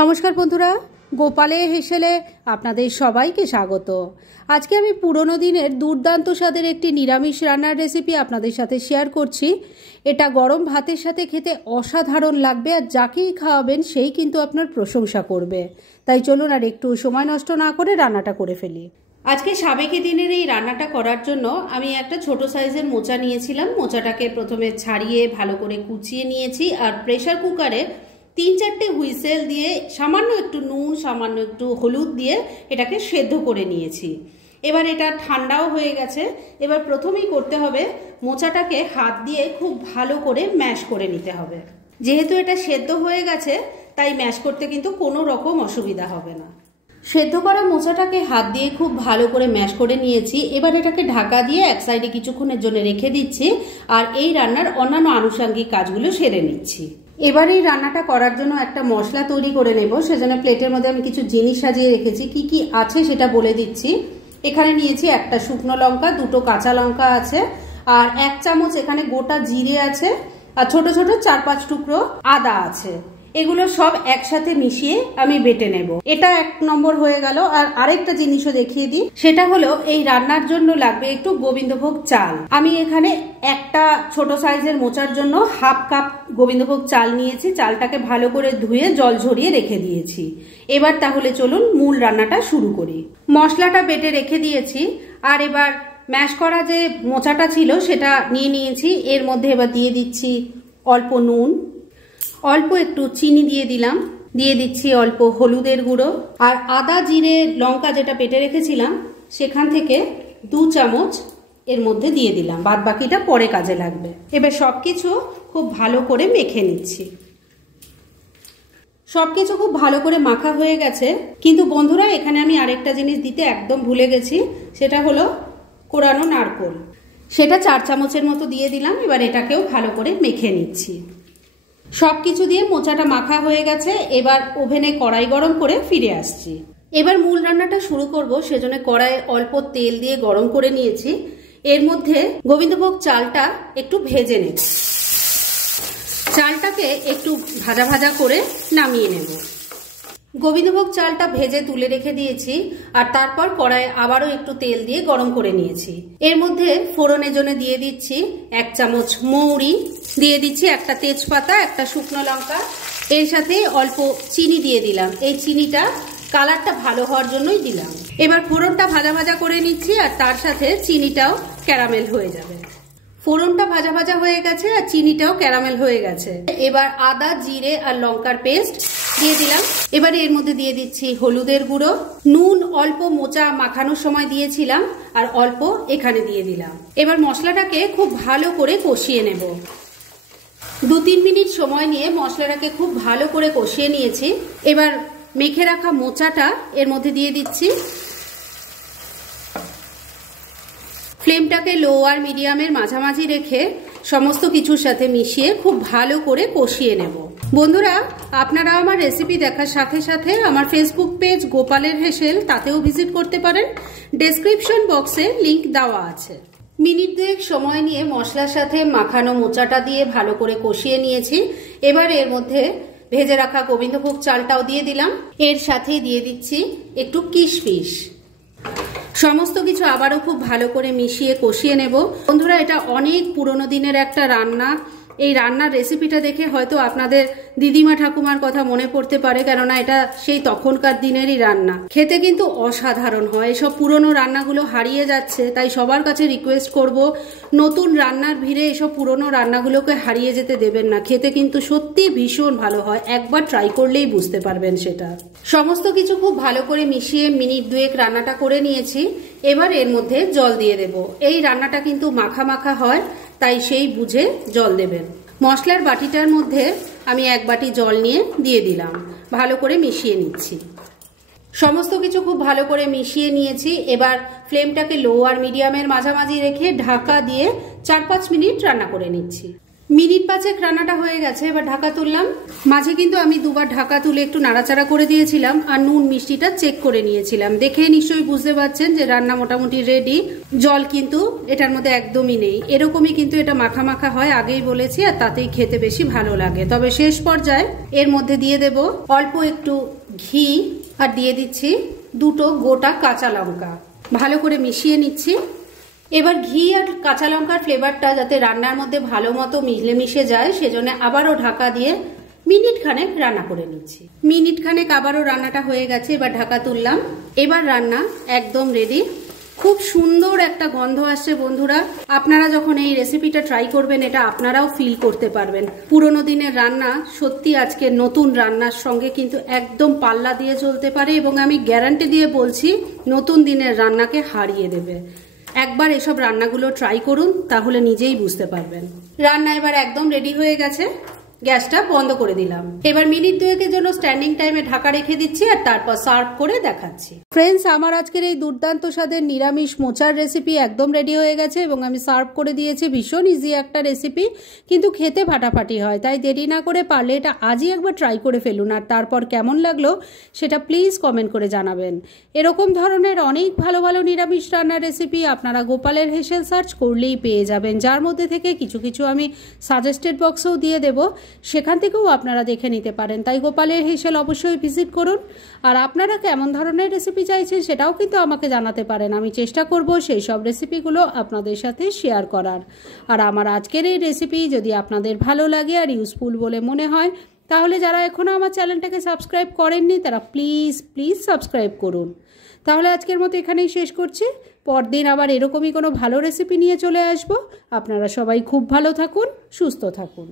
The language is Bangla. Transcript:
নমস্কার বন্ধুরা, গোপালে হেসেলে আপনাদের সবাইকে স্বাগত। আজকে আমি পুরনো দিনের দুর্দান্ত স্বাদের একটি নিরামিষ রান্নার রেসিপি আপনাদের সাথে শেয়ার করছি। এটা গরম ভাতের সাথে খেতে অসাধারণ লাগবে, আর যাকেই খাওয়াবেন সেই কিন্তু আপনার প্রশংসা করবে। তাই চলুন আর একটু সময় নষ্ট না করে রান্নাটা করে ফেলি। আজকে সাবেকি দিনের এই রান্নাটা করার জন্য আমি একটা ছোট সাইজের মোচা নিয়েছিলাম। মোচাটাকে প্রথমে ছাড়িয়ে ভালো করে কুচিয়ে নিয়েছি, আর প্রেসার কুকারে 3-4টে হুইসেল দিয়ে সামান্য একটু নুন, সামান্য একটু হলুদ দিয়ে এটাকে সেদ্ধ করে নিয়েছি। এবার এটা ঠান্ডাও হয়ে গেছে। এবার প্রথমেই করতে হবে, মোচাটাকে হাত দিয়ে খুব ভালো করে ম্যাশ করে নিতে হবে। যেহেতু এটা সেদ্ধ হয়ে গেছে তাই ম্যাশ করতে কিন্তু কোনো রকম অসুবিধা হবে না। সেদ্ধ করা মোচাটাকে হাত দিয়ে খুব ভালো করে ম্যাশ করে নিয়েছি। এবার এটাকে ঢাকা দিয়ে এক সাইডে কিছুক্ষণের জন্য রেখে দিচ্ছি, আর এই রান্নার অন্যান্য আনুষঙ্গিক কাজগুলো সেরে নিচ্ছি। এবার এই রান্নাটা করার জন্য একটা মশলা তৈরি করে নেব। সেজন্য প্লেটের মধ্যে আমি কিছু জিনিস সাজিয়ে রেখেছি। কি কি আছে সেটা বলে দিচ্ছি। এখানে নিয়েছি একটা শুকনো লঙ্কা, 2টো কাঁচা লঙ্কা আছে, আর 1 চামচ এখানে গোটা জিরে আছে, আর ছোট ছোট 4-5 টুকরো আদা আছে। এগুলো সব একসাথে মিশিয়ে আমি বেটে নেব। এটা 1 নম্বর হয়ে গেল। আর আরেকটা জিনিসও দেখিয়ে দিই, সেটা হলো এই রান্নার জন্য লাগবে একটু গোবিন্দভোগ চাল। আমি এখানে একটা ছোট সাইজের মোচার জন্য 1/2 কাপ গোবিন্দভোগ চাল নিয়েছি। চালটাকে ভালো করে ধুয়ে জল ঝরিয়ে রেখে দিয়েছি। এবার তাহলে চলুন মূল রান্নাটা শুরু করি। মশলাটা বেটে রেখে দিয়েছি, আর এবার ম্যাশ করা যে মোচাটা ছিল সেটা নিয়ে নিয়েছি। এর মধ্যে এবার দিয়ে দিচ্ছি অল্প নুন, অল্প একটু চিনি দিয়ে দিলাম, দিয়ে দিচ্ছি অল্প হলুদের গুঁড়ো, আর আদা জিরে লঙ্কা যেটা বেটে রেখেছিলাম সেখান থেকে 2 চামচ এর মধ্যে দিয়ে দিলাম। বাদ বাকিটা পরে কাজে লাগবে। এবার সবকিছু খুব ভালো করে মেখে নিচ্ছি। সবকিছু খুব ভালো করে মাখা হয়ে গেছে, কিন্তু বন্ধুরা এখানে আমি আরেকটা জিনিস দিতে একদম ভুলে গেছি। সেটা হলো কোরানো নারকেল। সেটা 4 চামচের মতো দিয়ে দিলাম। এবার এটাকেও ভালো করে মেখে নিচ্ছি। সবকিছু দিয়ে মোচাটা মাখা হয়ে গেছে। এবার ওভেনে কড়াই গরম করে ফিরে আসছি। এবার মূল রান্নাটা শুরু করব। সেজন্য কড়াইয়ে অল্প তেল দিয়ে গরম করে নিয়েছি। এর মধ্যে গোবিন্দভোগ চালটা একটু ভেজে নেব। চালটাকে একটু ভাজা ভাজা করে নামিয়ে নেব। গোবিন্দভোগ চালটা ভেজে তুলে রেখে দিয়েছি, আর তারপর কড়াইয়ে আবারও একটু তেল দিয়ে গরম করে নিয়েছি। এর মধ্যে ফোড়নের জন্য দিয়ে দিচ্ছি 1 চামচ মৌরি, দিয়ে দিচ্ছি একটা তেজপাতা, একটা শুকনো লঙ্কা, এর সাথে অল্প চিনি দিয়ে দিলাম। এই চিনিটা কালারটা ভালো হওয়ার জন্যই দিলাম। এবার ফোড়নটা ভাজা ভাজা করে নিচ্ছি, আর তার সাথে চিনিটাও ক্যারামেল হয়ে যাবে। ফোড়নটা ভাজা ভাজা হয়ে গেছে, আর চিনিটাও ক্যারামেল হয়ে গেছে। এবার আদা জিরে আর লঙ্কার পেস্ট দিয়ে দিলাম। এবারে এর মধ্যে দিয়ে দিচ্ছি হলুদের গুঁড়ো, নুন অল্প মোচা মাখানোর সময় দিয়েছিলাম, আর অল্প এখানে দিয়ে দিলাম। এবার মশলাটাকে খুব ভালো করে কষিয়ে নেব। 2-3 মিনিট সময় নিয়ে মশলাটাকে খুব ভালো করে কষিয়ে নিয়েছি। এবার মেখে রাখা মোচাটা এর মধ্যে দিয়ে দিচ্ছি। ফ্লেমটাকে লো আর মিডিয়ামের মাঝামাঝি রেখে সমস্ত কিছুর সাথে মিশিয়ে খুব ভালো করে কষিয়ে নেব। বন্ধুরা, আপনারা আমার রেসিপি দেখার সাথে সাথে আমার ফেসবুক পেজ গোপালের হেসেল, তাতেও ভিজিট করতে পারেন। ডেসক্রিপশন বক্সে লিংক দেওয়া আছে। মিনিট 2 সময় নিয়ে মশলার সাথে মাখানো মোচাটা দিয়ে ভালো করে কষিয়ে নিয়েছি। এবার এর মধ্যে ভেজে রাখা গোবিন্দভোগ চালটাও দিয়ে দিলাম। এর সাথে দিয়ে দিচ্ছি একটু কিশমিশ। সমস্ত কিছু আবারও খুব ভালো করে মিশিয়ে কষিয়ে নেব। বন্ধুরা, এটা অনেক পুরনো দিনের একটা রান্না। এই রান্নার রেসিপিটা দেখে হয়তো আপনাদের দিদিমা ঠাকুমার কথা মনে পড়তে পারে, কেননা এটা সেই তখনকার দিনেরই রান্না। খেতে কিন্তু অসাধারণ হয়। এসব পুরনো রান্নাগুলো হারিয়ে যাচ্ছে, তাই সবার কাছে রিকোয়েস্ট করব, নতুন রান্নার ভিড়ে এসব পুরনো রান্নাগুলোকে হারিয়ে যেতে দেবেন না। খেতে কিন্তু সত্যি ভীষণ ভালো হয়। একবার ট্রাই করলেই বুঝতে পারবেন সেটা। সমস্ত কিছু খুব ভালো করে মিশিয়ে মিনিট 2 রান্নাটা করে নিয়েছি। এবার এর মধ্যে জল দিয়ে দেব। এই রান্নাটা কিন্তু মাখা মাখা হয়, তাই সেই বুঝে জল দেবেন। মশলার বাটিটার মধ্যে আমি 1 বাটি জল নিয়ে দিয়ে দিলাম। ভালো করে মিশিয়ে নিচ্ছি। সমস্ত কিছু খুব ভালো করে মিশিয়ে নিয়েছি। এবার ফ্লেমটাকে লো আর মিডিয়ামের মাঝামাঝি রেখে ঢাকা দিয়ে 4-5 মিনিট রান্না করে নিচ্ছি। মিনিট 5 রান্নাটা হয়ে গেছে, এবার ঢাকা তুললাম। মাঝে কিন্তু আমি দুবার ঢাকা তুলে একটু নাড়াচাড়া করে দিয়েছিলাম আর নুন মিষ্টিটা চেক করে নিয়েছিলাম। দেখে নিশ্চয়ই বুঝতে পারছেন যে রান্না মোটামুটি রেডি। জল কিন্তু এটার মধ্যে একদমই নেই, এরকমই কিন্তু এটা মাখা মাখা হয়, আগেই বলেছি, আর তাতেই খেতে বেশি ভালো লাগে। তবে শেষ পর্যায়ে এর মধ্যে দিয়ে দেব অল্প একটু ঘি আর দিয়ে দিচ্ছি 2টো গোটা কাঁচা লঙ্কা। ভালো করে মিশিয়ে নিচ্ছি। এবার ঘি আর কাঁচা লঙ্কার ফ্লেভারটা যাতে রান্নার মধ্যে ভালো মতো মিশে যায়, সেজন্য আবারও ঢাকা দিয়ে মিনিট খানেক রান্না করে নিচ্ছি। মিনিট খানেক আবারও রান্নাটা হয়ে গেছে, এবার ঢাকা তুললাম। এবার রান্না একদম রেডি। খুব সুন্দর একটা গন্ধ আসছে বন্ধুরা। আপনারা যখন এই রেসিপিটা ট্রাই করবেন, এটা আপনারাও ফিল করতে পারবেন। পুরোনো দিনের রান্না সত্যি আজকে নতুন রান্নার সঙ্গে কিন্তু একদম পাল্লা দিয়ে চলতে পারে, এবং আমি গ্যারান্টি দিয়ে বলছি নতুন দিনের রান্নাকে হারিয়ে দেবে। একবার এসব রান্নাগুলো ট্রাই করুন, তাহলে নিজেই বুঝতে পারবেন। রান্না এবার একদম রেডি হয়ে গেছে, গ্যাসটা বন্ধ করে দিলাম। এবার মিনিট 2 জন্য স্ট্যান্ডিং টাইমে ঢাকা রেখে দিচ্ছি আর তারপর সার্ভ করে দেখাচ্ছি। ফ্রেন্ডস, আমার আজকের এই দুর্দান্ত স্বাদের নিরামিষ মোচার রেসিপি একদম রেডি হয়ে গেছে এবং আমি সার্ভ করে দিয়েছি। ভীষণ ইজি একটা রেসিপি, কিন্তু খেতে ফাটাফাটি হয়। তাই দেরি না করে পারলে এটা আজই একবার ট্রাই করে ফেলুন, আর তারপর কেমন লাগলো সেটা প্লিজ কমেন্ট করে জানাবেন। এরকম ধরনের অনেক ভালো ভালো নিরামিষ রান্নার রেসিপি আপনারা গোপালের হেসেল সার্চ করলেই পেয়ে যাবেন, যার মধ্যে থেকে কিছু কিছু আমি সাজেস্টেড বক্সেও দিয়ে দেবো, সেখান থেকেও আপনারা দেখে নিতে পারেন। তাই গোপালের হেসেল অবশ্যই ভিজিট করুন। আর আপনারা কেমন ধরনের রেসিপি চাইছেন সেটাও কিন্তু আমাকে জানাতে পারেন। আমি চেষ্টা করব সেই সব রেসিপিগুলো আপনাদের সাথে শেয়ার করার। আর আমার আজকের এই রেসিপি যদি আপনাদের ভালো লাগে আর ইউজফুল বলে মনে হয়, তাহলে যারা এখনও আমার চ্যানেলটাকে সাবস্ক্রাইব করেননি তারা প্লিজ সাবস্ক্রাইব করুন। তাহলে আজকের মতো এখানেই শেষ করছি। পরদিন আবার এরকমই কোনো ভালো রেসিপি নিয়ে চলে আসব। আপনারা সবাই খুব ভালো থাকুন, সুস্থ থাকুন।